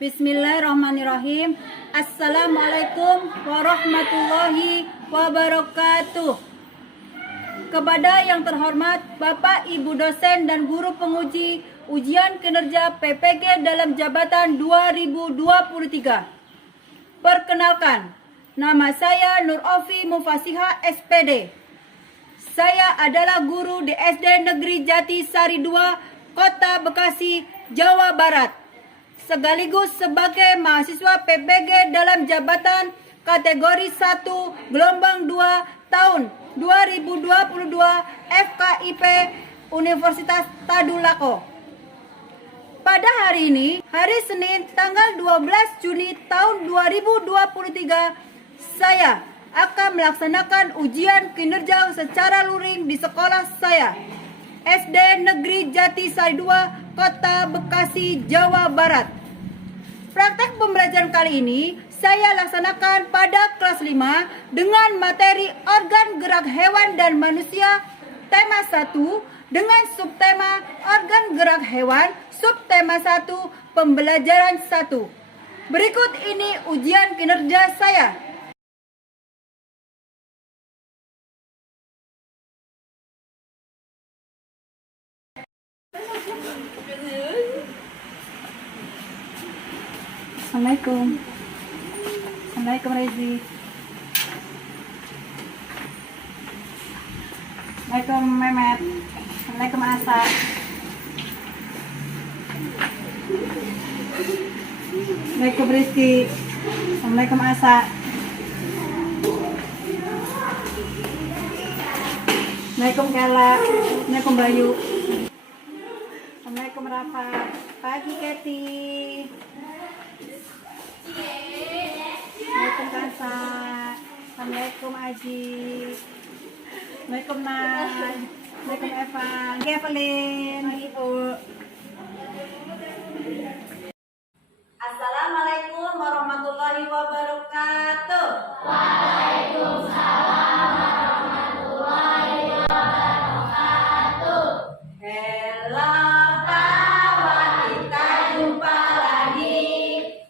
Bismillahirrahmanirrahim. Assalamualaikum warahmatullahi wabarakatuh. Kepada yang terhormat Bapak Ibu dosen dan guru penguji ujian kinerja PPG dalam jabatan 2023. Perkenalkan, nama saya Nurofi Mufasiha SPD. Saya adalah guru di SD Negeri Jati Sari 2, Kota Bekasi, Jawa Barat, sekaligus sebagai mahasiswa PPG dalam jabatan kategori 1 gelombang 2 tahun 2022 FKIP Universitas Tadulako. Pada hari ini, hari Senin tanggal 12 Juni tahun 2023, saya akan melaksanakan ujian kinerja secara luring di sekolah saya, SD Negeri Jati Sari 2, Kota Bekasi, Jawa Barat. Praktek pembelajaran kali ini saya laksanakan pada kelas 5 dengan materi organ gerak hewan dan manusia tema 1 dengan subtema organ gerak hewan subtema 1 pembelajaran 1. Berikut ini ujian kinerja saya. Assalamualaikum. Assalamualaikum Rezi. Assalamualaikum Mehmet. Assalamualaikum Asa. Assalamualaikum Rizky. Assalamualaikum Asa. Assalamualaikum Kala. Assalamualaikum Bayu. Assalamualaikum Rafa. Pagi Keti. Assalamualaikum Kansa. Assalamualaikum Aji. Assalamualaikum Nay. Assalamualaikum Evan. Evelyn. Ibu. Assalamualaikum warahmatullahi wabarakatuh. Waalaikumsalam warahmatullahi wabarakatuh. Hello kawan, kita jumpa lagi.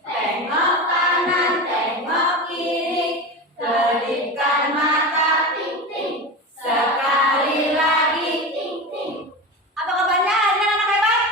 Tengok kanan, tengok kiri, kedipkan mata, Ting ting, sekali lagi. ting ting. Apa kabarnya anak-anak hebat?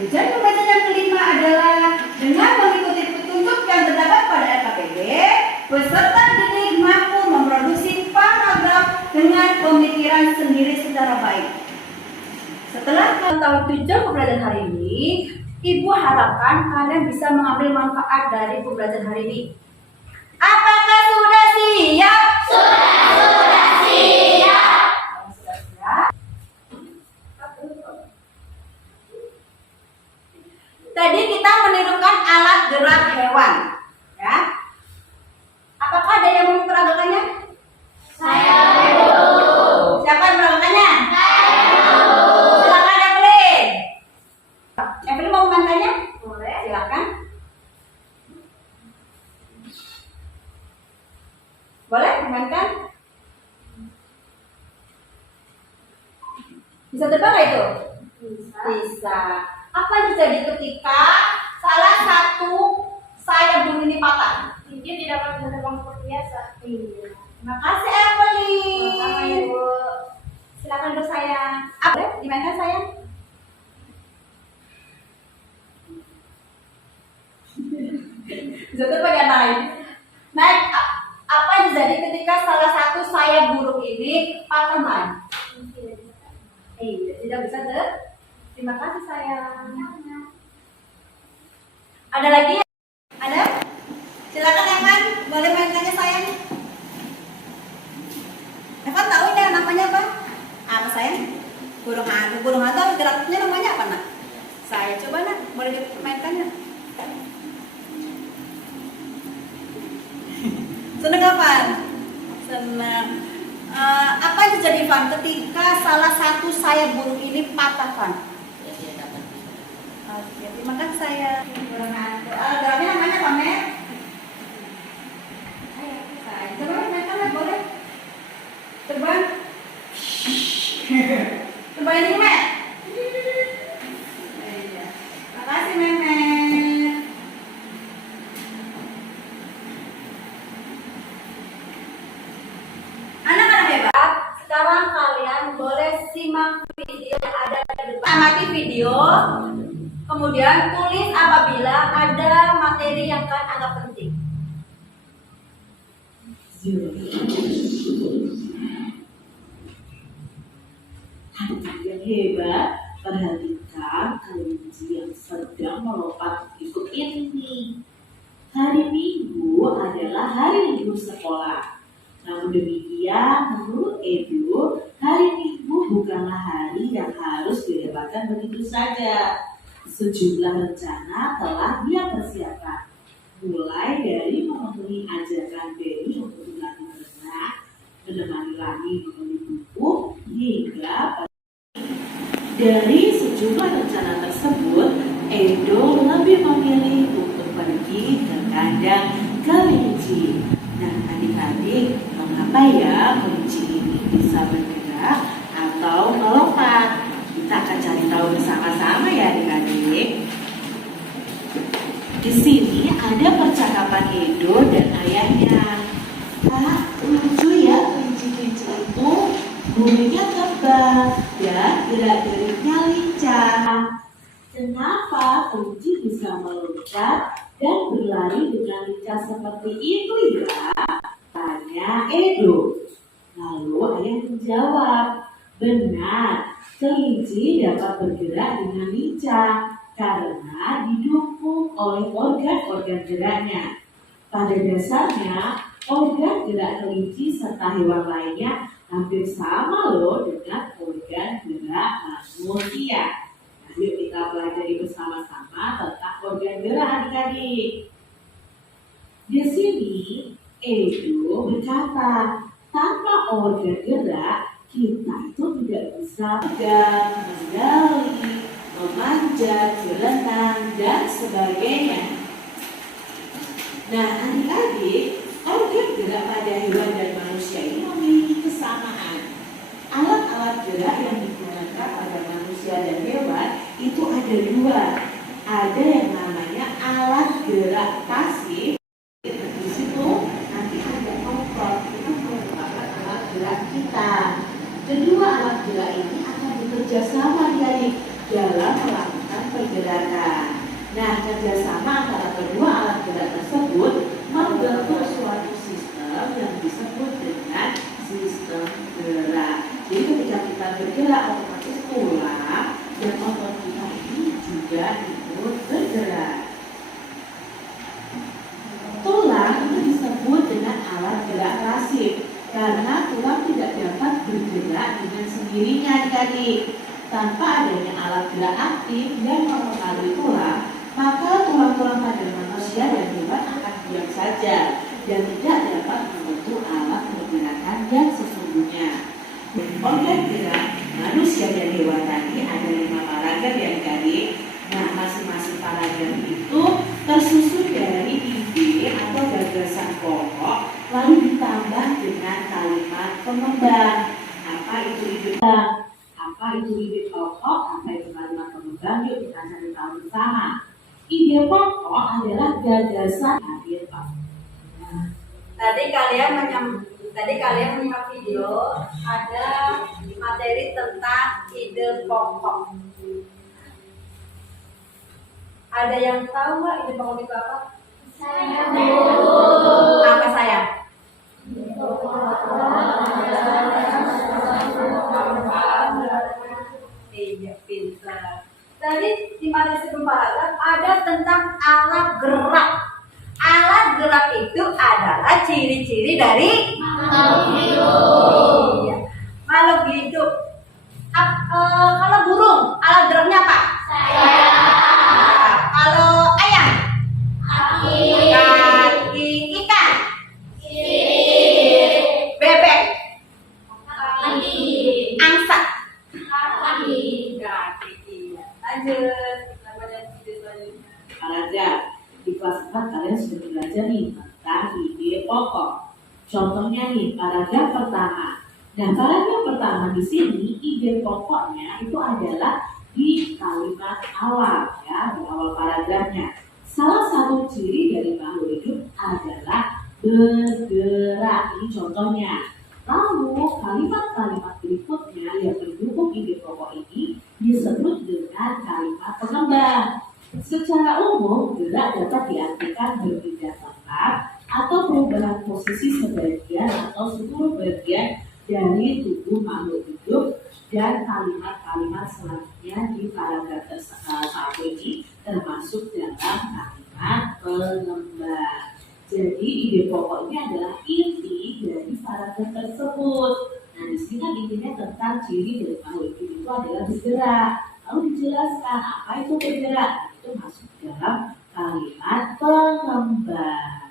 Tujuan pembelajaran yang kelima adalah dengan mengikuti petunjuk yang terdapat pada LKPD, peserta didik mampu memproduksi paragraf dengan pemikiran sendiri secara baik. Setelah kalian tahu tujuan pembelajaran hari ini, Ibu harapkan kalian bisa mengambil manfaat dari pembelajaran hari ini. Apakah sudah siap? Sudah siap. Sudah siap? Tadi kita menirukan alat gerak hewan, ya. Apakah ada yang mau memperagakannya? Saya dulu. Siapa yang memperagakannya? Saya dulu. Silakan Evelyn. Evelyn mau memainkannya? Boleh. Silakan. Boleh memainkan? Bisa terbang nggak itu? Bisa. Apa yang terjadi ketika salah satu sayap burung ini patah? Dia tidak akan terbang seperti biasa. Iya. Terima kasih Evelyn. Sama-sama, Ibu. Silakan dulu sayang. Apa? Dimainkan sayang? Bisa terbang ya naik. Naik. Apa yang terjadi ketika salah satu sayap burung ini patah naik? Iya, tidak bisa ter. Terima kasih sayang. Ada lagi? Ada? Silakan Evan, boleh mainkannya sayang. Evan tahu ini namanya apa? Apa sayang? Burung hantu. Burung hantu geraknya namanya apa nak? Saya coba nak, boleh dimainkannya. Seneng apa? Seneng. Apa yang terjadi Van ketika salah satu sayap burung ini patah Van? Oke, terima kasih sayang. Geraknya namanya apa Mer? Ayo, sayang. Coba mainkan lah, boleh. Terbang. Terbang ini Mer. Iya. Terima kasih Memet. Anak-anak hebat, sekarang kalian boleh simak video yang ada di depan. Amati video, kemudian tulis apabila ada materi yang kalian anggap penting. Anak yang hebat, perhatikan kelinci yang sedang melompat ikut ini. Hari Minggu adalah hari libur sekolah. Namun demikian, menurut Edo, hari Minggu bukanlah hari yang harus dilewatkan begitu saja. Sejumlah rencana telah dia persiapkan, mulai dari memenuhi ajakan Benny untuk berlatih berenang, menemani Lani membeli buku, hingga dari sejumlah rencana tersebut, Edo lebih memilih untuk pergi ke kandang kelinci. Nah, adik-adik, mengapa ya kelinci ini bisa bergerak atau melompat? Kita akan cari tahu bersama-sama ya adik-adik. Di sini ada percakapan Edo dan ayahnya. Pak, lucu ya kelinci-kelinci itu, bulunya tebal dan gerak-geriknya lincah. Kenapa kelinci bisa melompat dan berlari dengan lincah seperti itu ya? Tanya Edo. Lalu ayah menjawab, benar, kelinci dapat bergerak dengan lincah karena didukung oleh organ-organ geraknya. Pada dasarnya, organ gerak kelinci serta hewan lainnya hampir sama loh dengan organ gerak manusia. Nah, yuk kita pelajari bersama-sama tentang organ gerak adik-adik. Di sini, Edo berkata, tanpa organ gerak, kita itu tidak bisa pegang, menggali, memanjat, berenang, dan sebagainya. Nah, adik-adik, organ gerak pada hewan dan manusia ini memiliki kesamaan. Alat-alat gerak yang digunakan pada manusia dan hewan itu ada dua. Ada yang namanya alat gerak pasif. Di situ nanti ada otot, itu merupakan alat gerak kita. Kedua alat gerak ini akan bekerja sama adik-adik dalam melakukan pergerakan kalimat itu tulang dan otot kita ini juga ikut bergerak. Tulang itu disebut dengan alat gerak pasif karena tulang tidak dapat bergerak dengan sendirinya adik-adik. Tanpa adanya alat gerak aktif yang mempengaruhi tulang, maka tulang-tulang pada manusia dan hewan akan diam saja dan tidak dapat membentuk alat pergerakan yang sesungguhnya. Organ gerak manusia dan hewan tadi ada 5 paragraf ya adik-adik. Nah, masing-masing paragraf itu tersusun dari ide atau gagasan pokok, lalu ditambah dengan kalimat pengembang. Apa itu ide pokok? Apa itu ide pokok? Apa itu kalimat pengembang? Yuk kita cari tahu bersama. Ide pokok adalah gagasan hadir pokok. Tadi kalian menyimak video ada materi tentang ide pokok. Ada yang tahu nggak ide pokok itu apa? Apa sayang? Iya, pintar. Tadi di materi sebelum paragraf ada tentang alat gerak. Alat gerak itu adalah ciri-ciri dari iya, makhluk hidup. Kalau burung, alat geraknya apa? Kalau ayam, kaki. Ikan, bebek, angsa, kaki. Iya. Lanjut. Paragraf di kelas 4 kalian sudah belajar nih tentang ide pokok. Contohnya nih paragraf pertama. Nah, paragraf pertama di sini ide pokoknya itu adalah di kalimat awal ya, di awal paragrafnya. Salah satu ciri dari makhluk hidup adalah bergerak. Ini contohnya. Lalu kalimat-kalimat berikutnya yang mendukung ide pokok ini disebut dengan kalimat pengembang. Secara umum, gerak dapat diartikan berpindah tempat atau perubahan posisi sebagian atau seluruh bagian dari tubuh makhluk hidup, dan kalimat-kalimat selanjutnya di paragraf satu ini termasuk dalam kalimat pengembang. Jadi ide pokok ini adalah inti dari paragraf tersebut. Nah, di sini kan intinya tentang ciri dari makhluk hidup itu adalah bergerak. Lalu dijelaskan apa itu bergerak. Itu masuk dalam kalimat pengembang.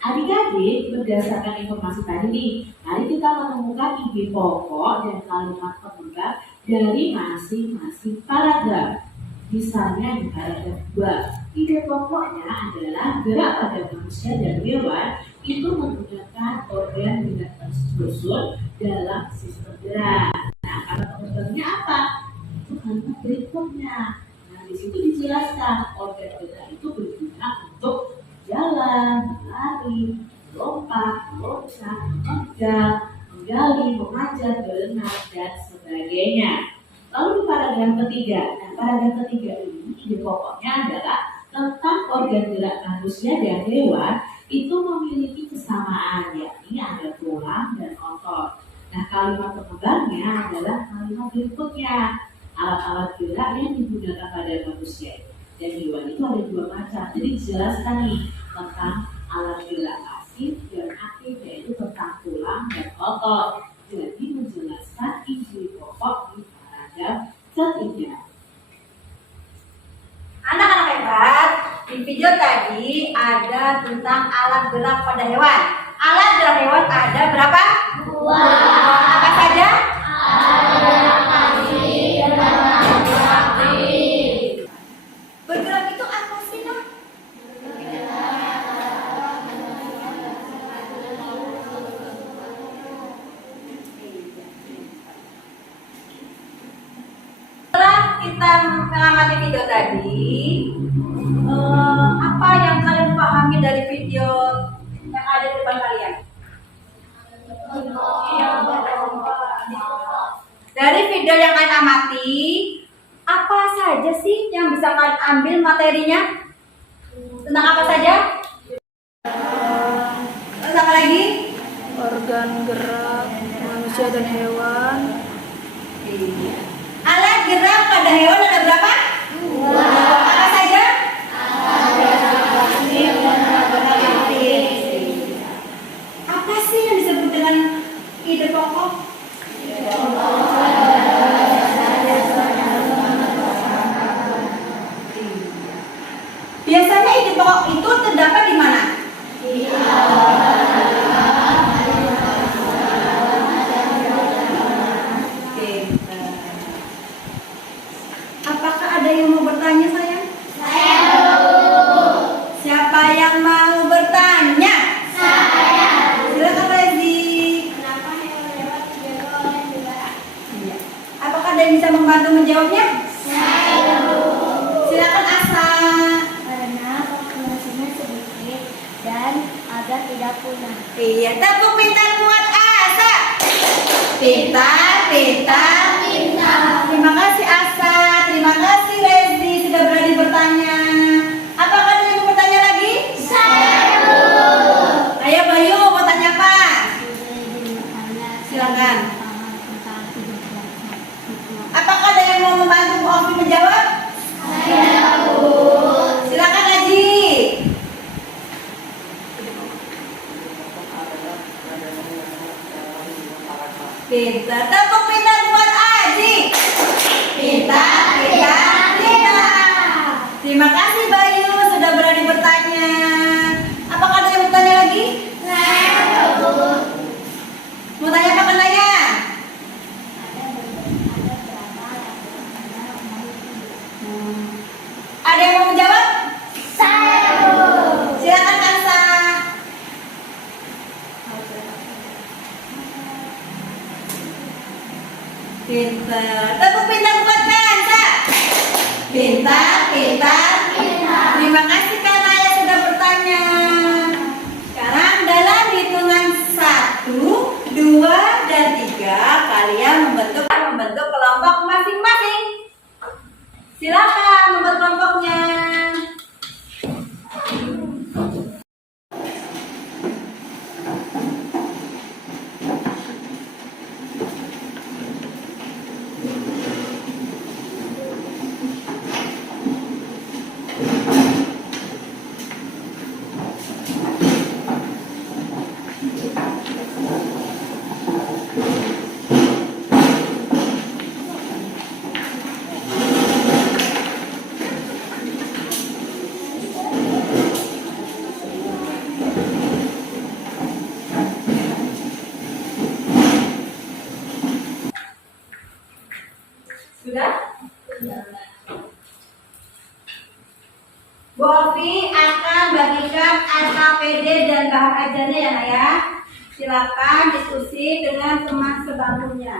Adik-adik, berdasarkan informasi tadi nih, mari kita menemukan ide pokok dan kalimat pengembang dari masing-masing paragraf. Misalnya di paragraf 2, ide pokoknya adalah gerak pada manusia dan hewan itu menggunakan organ gerak tersusun dalam sistem gerak. Nah, kalimat pengembangnya apa? Itu kalimat berikutnya. Di situ dijelaskan organ gerak itu berguna untuk jalan, berlari, melompat, meloncat, mengejar, menggali, memanjat, berenang, dan sebagainya. Lalu di paragraf ketiga, nah paragraf ketiga ini ide pokoknya adalah tentang organ gerak manusia dan hewan itu memiliki kesamaan, yakni ada tulang dan otot. Nah, kalimat pengembangnya adalah kalimat berikutnya. Alat-alat gerak yang digunakan pada manusia dan hewan itu ada 2 macam. Jadi dijelaskan nih tentang alat gerak pasif dan aktif, yaitu tentang tulang dan otot. Jadi menjelaskan ide pokok di paragraf ketiga. Anak-anak hebat, di video tadi ada tentang alat gerak pada hewan. Alat gerak hewan ada berapa? 2. Apa saja? Bergerak itu apa sih, Nak? Setelah kita mengamati video tadi, apa yang kalian pahami dari video yang ada di depan kalian? Dari video yang kalian amati, apa saja sih yang bisa kalian ambil materinya? Tentang apa saja? Terus apa lagi? Organ gerak manusia dan hewan, Iya. Alat gerak pada hewan ada berapa? Dua. Apa saja? Apa sih yang disebut dengan ide pokok? Biasanya ide pokok itu terdapat di mana? Apakah ada yang mau bertanya sayang? Siapa yang mau bertanya? Silakan Rezi. Iya. Apakah ada yang bisa membantu menjawabnya? Silakan Asa. Karena populasinya sedikit dan agar tidak punah. Iya, tepuk pintar buat Asa. Pintar, pintar. Terima kasih Asa, terima kasih Rezi sudah berani bertanya. Apakah ada yang mau bertanya lagi? Ayo Bayu, mau tanya apa? Silakan. Apakah ada yang mau membantu Bu Ovi menjawab? Silakan Aji. Pintar, tepuk pintar buat Aji. Pintar, pintar, pintar. Terima kasih Bayu sudah berani bertanya. Apakah ada yang mau bertanya lagi? Mau tanya apa nanya? Ada yang mau menjawab? Silakan Kansa. Pintar, tepuk pintar buat Kansa. Pintar, pintar, pintar. Terima kasih Kak Naya sudah bertanya. Sekarang dalam hitungan 1, 2, dan 3 kalian membentuk kelompok masing-masing. Silakan membuat kelompoknya. Sudah? Bu Ovi akan bagikan RKPD dan bahan ajarnya ya Naya. Silakan diskusi dengan teman sebangkunya.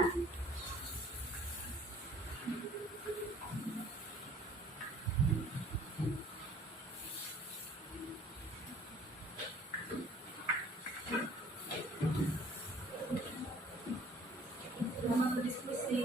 Selamat berdiskusi.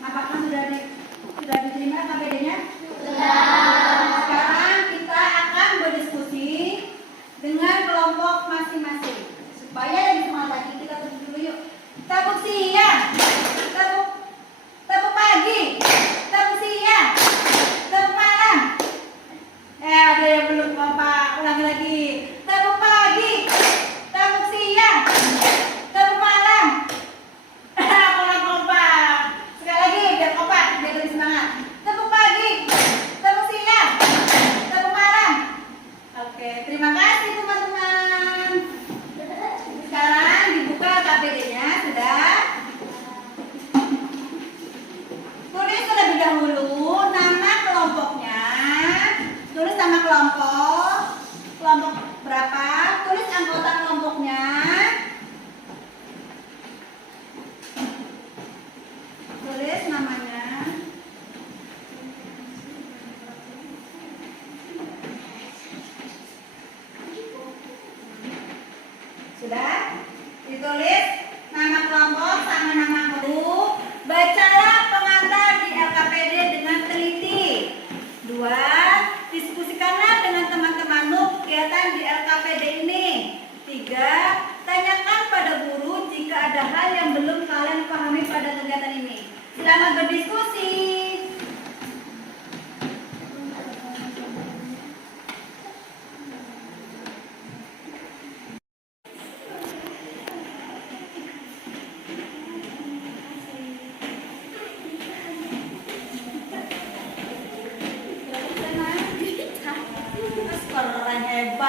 Apakah sudah diterima KPD-nya? Sekarang kita akan berdiskusi dengan kelompok masing-masing supaya lebih semangat lagi. Kita tepuk dulu yuk. Tepuk siang, tepuk pagi, tepuk siang, tepuk malam.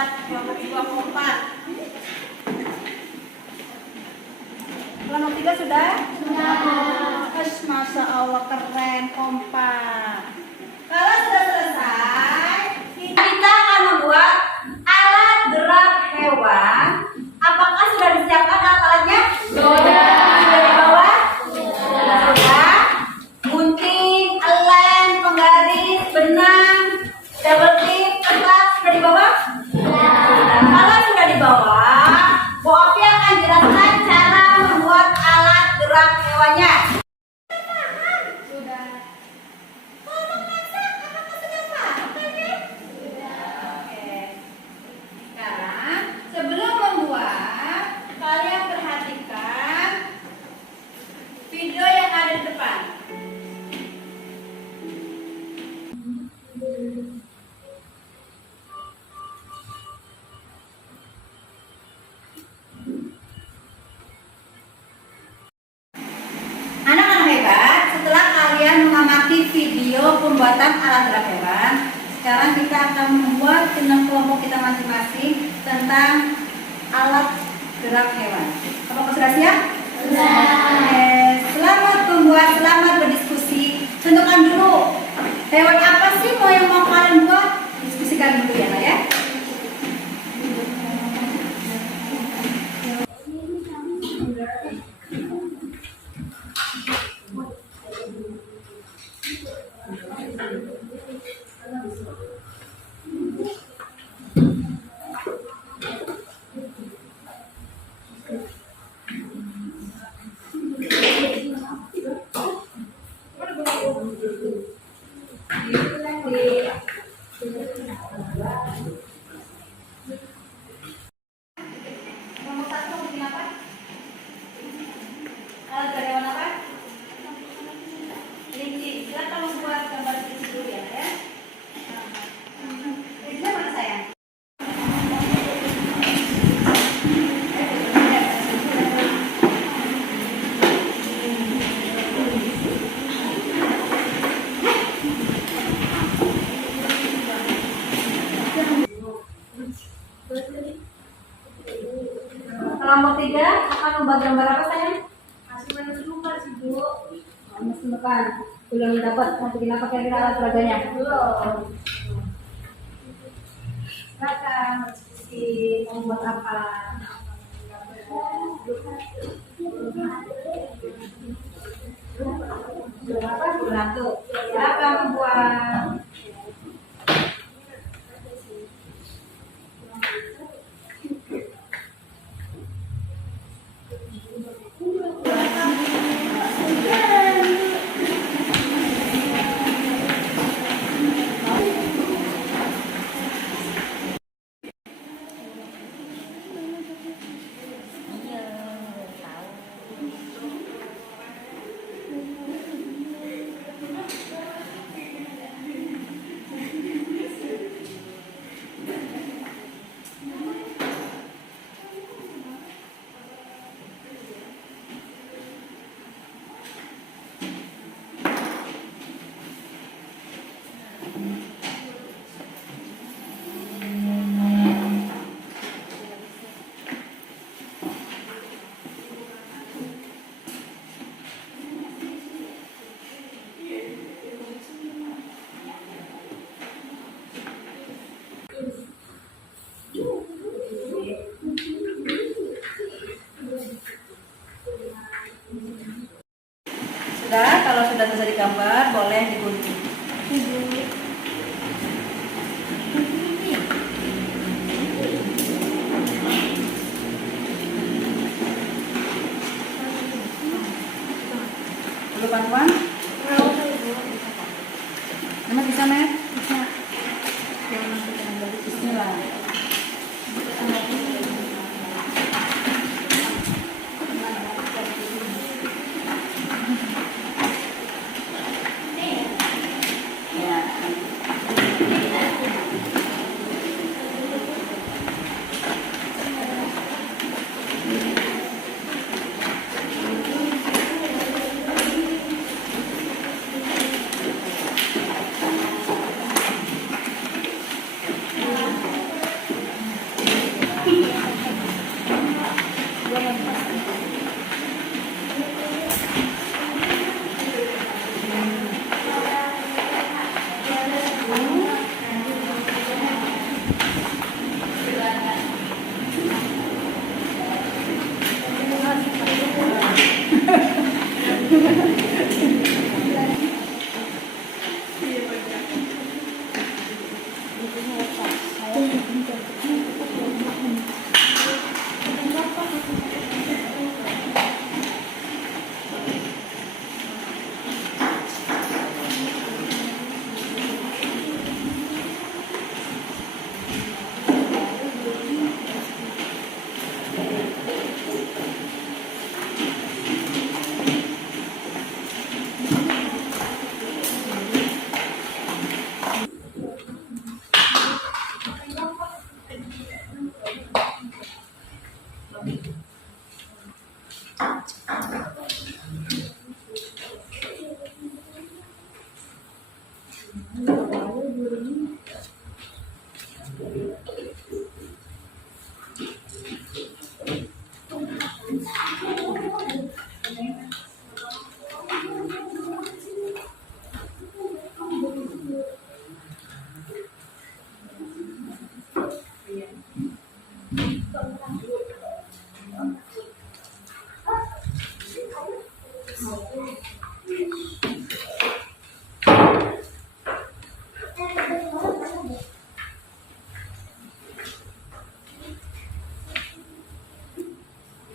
alat kelompok 2 kompak. Kelompok 3 sudah? Masya Allah, keren, kompak. Kalau sudah selesai, kita akan membuat alat gerak hewan. Apakah sudah disiapkan alat-alatnya? Sudah. Sudah di bawah? Sudah. Gunting, lem, penggaris, benang, double tip, kertas, sudah di bawah? Sudah. Kalau sudah di bawah, Bu Ovi akan jelaskan cara membuat alat gerak hewannya. Sekarang sebelum membuat, kalian perhatikan video yang ada di depan. Anak-anak hebat, setelah kalian mengamati video pembuatan alat gerak hewan, sekarang kita akan membuat dengan kelompok kita masing-masing tentang alat gerak hewan. Apakah sudah siap? Sudah. Oke. Selamat membuat, selamat berdiskusi. Tentukan dulu hewan apa sih yang mau kalian buat? Diskusikan dulu ya, Nak, ya. Nomor 1 bikin apa? Alat gerak hewan apa? Kelinci. Silakan membuat gambar kelinci dulu ya, Nak, ya. Kelincinya mana sayang? Kelompok 3 akan membuat gambar apa sayang? Masih menentukan sih Bu. Masih menentukan. Belum dapat mau bikin apa kira-kira alat peraganya? Belum. Silakan diskusi mau buat apa? Berapa? Beratu. Silakan membuat. Sudah, kalau sudah bisa digambar, boleh digunting. Dulu pantuan? Emang bisa, Mer? Bisa. Bismillah.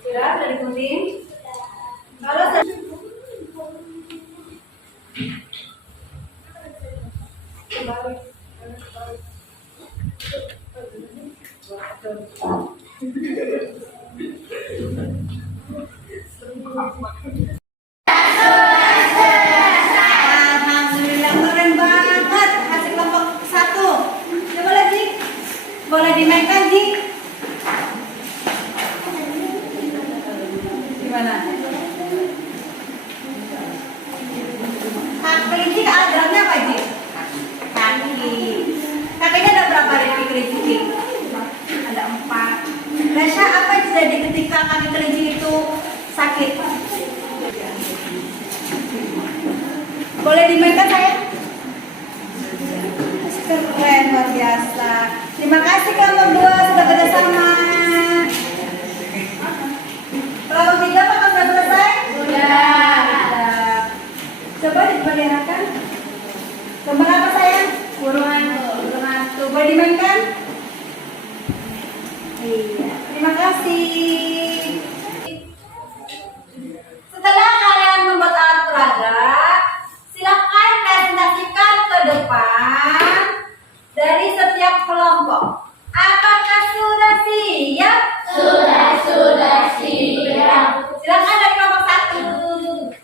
Sudah digunting. Kalau Alhamdulillah keren banget hasil kelompok 1. Coba lagi. Boleh dimainkan, Ji? Gimana? Kelinci alat geraknya apa, Ji? Kaki. Kakinya ada berapa dari kelinci? Ada 4. Rasha, apa yang terjadi ketika kaki kelinci itu sakit? Boleh dimainkan saya? Keren, luar biasa. Terima kasih kelompok 2 sudah kerjasama. Kelompok 3 apakah sudah selesai? Sudah. Coba diperlihatkan. Gambar apa sayang? Burung hantu. Boleh dimainkan? Iya. Terima kasih. setelah kalian membuat alat peraga, silakan presentasikan ke depan dari setiap kelompok. Apakah sudah siap? Sudah siap. Silakan dari kelompok 1.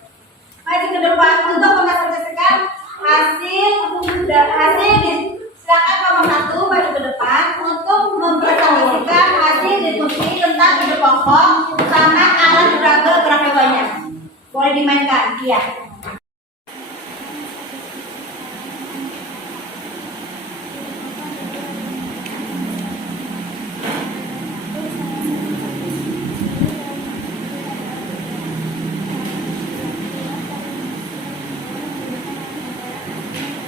Maju ke depan untuk mempresentasikan silakan kelompok 1 maju ke depan untuk mempresentasikan hasil diskusi tentang ide pokok sama alat peraga gerak hewannya. Boleh dimainkan, iya.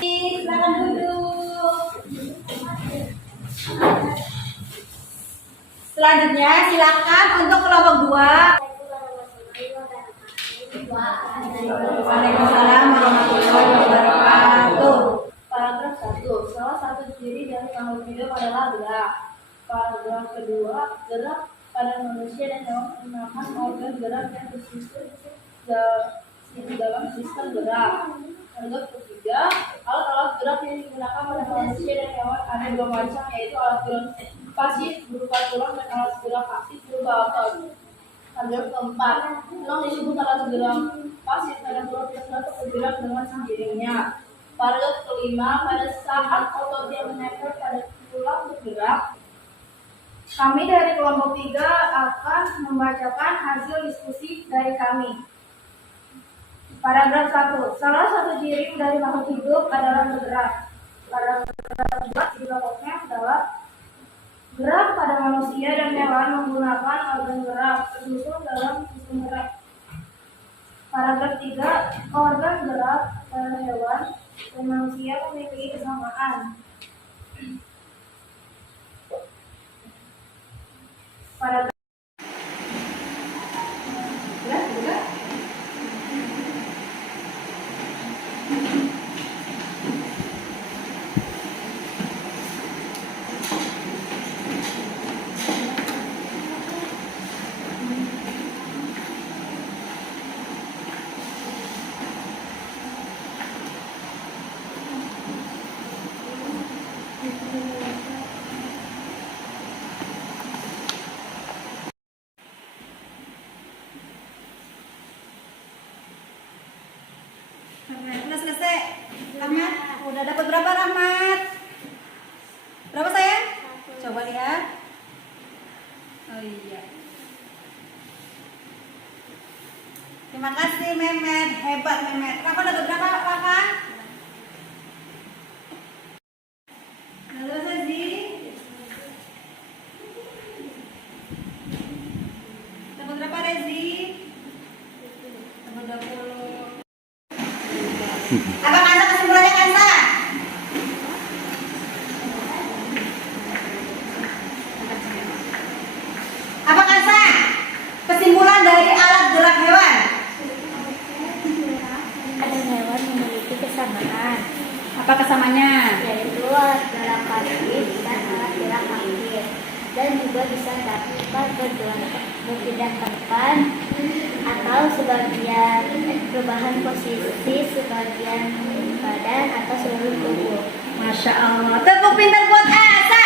Silakan duduk. Selanjutnya silakan untuk kelompok 2. Waalaikumsalam warahmatullahi wabarakatuh. Paragraf 1. Salah satu ciri dari makhluk hidup adalah gerak. Paragraf kedua, gerak pada manusia dan hewan merupakan organ gerak yang tersusun di dalam sistem gerak. Paragraf ketiga, alat-alat gerak yang digunakan pada manusia dan hewan ada 2 macam, yaitu alat gerak pasif berupa tulang dan alat gerak aktif berupa otot. Paragraf keempat, tulang disebut alat gerak pasif karena tulang tersebut bergerak dengan sendirinya. Paragraf kelima, pada saat otot yang menempel pada tulang bergerak. Kami dari kelompok 3 akan membacakan hasil diskusi dari kami. Paragraf 1. Salah satu ciri dari makhluk hidup adalah bergerak. Paragraf 2 ciri pokoknya adalah gerak pada manusia dan hewan menggunakan organ gerak tersusun dalam sistem gerak. Paragraf 3. Organ gerak pada hewan dan manusia memiliki kesamaan. Paragraf Udah selesai. Rahmat, udah dapat berapa Rahmat? Berapa sayang? Coba lihat. Oh iya. Terima kasih Memet, hebat Memet. Rafa dapat berapa Rafa? kesamanya? Yaitu alat gerak kaki dan alat gerak kaki, dan juga bisa dapat berpindah tempat atau sebagian perubahan posisi sebagian badan atau seluruh tubuh. Masya Allah. Tepuk pintar buat Asa.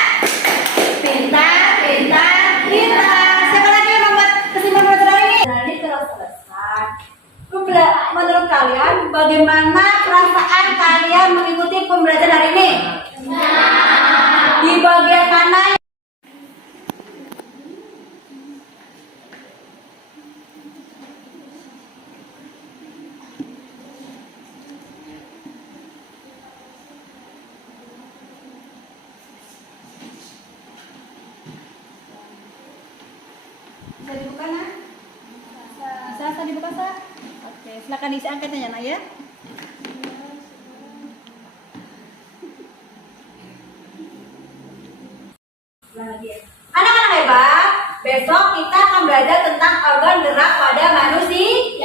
Pintar, pintar, pintar. Siapa lagi yang membuat kesimpulan pelajaran ini? Nah, ini telah selesai. Menurut kalian, bagaimana perasaan kalian mengikuti pembelajaran hari ini? Di bagian mana? Bisa dibuka, Nak? Bisa dibuka, Sa? Oke, silakan diisi angkatnya, Nak, ya. Anak-anak hebat, besok kita akan belajar tentang organ gerak pada manusia.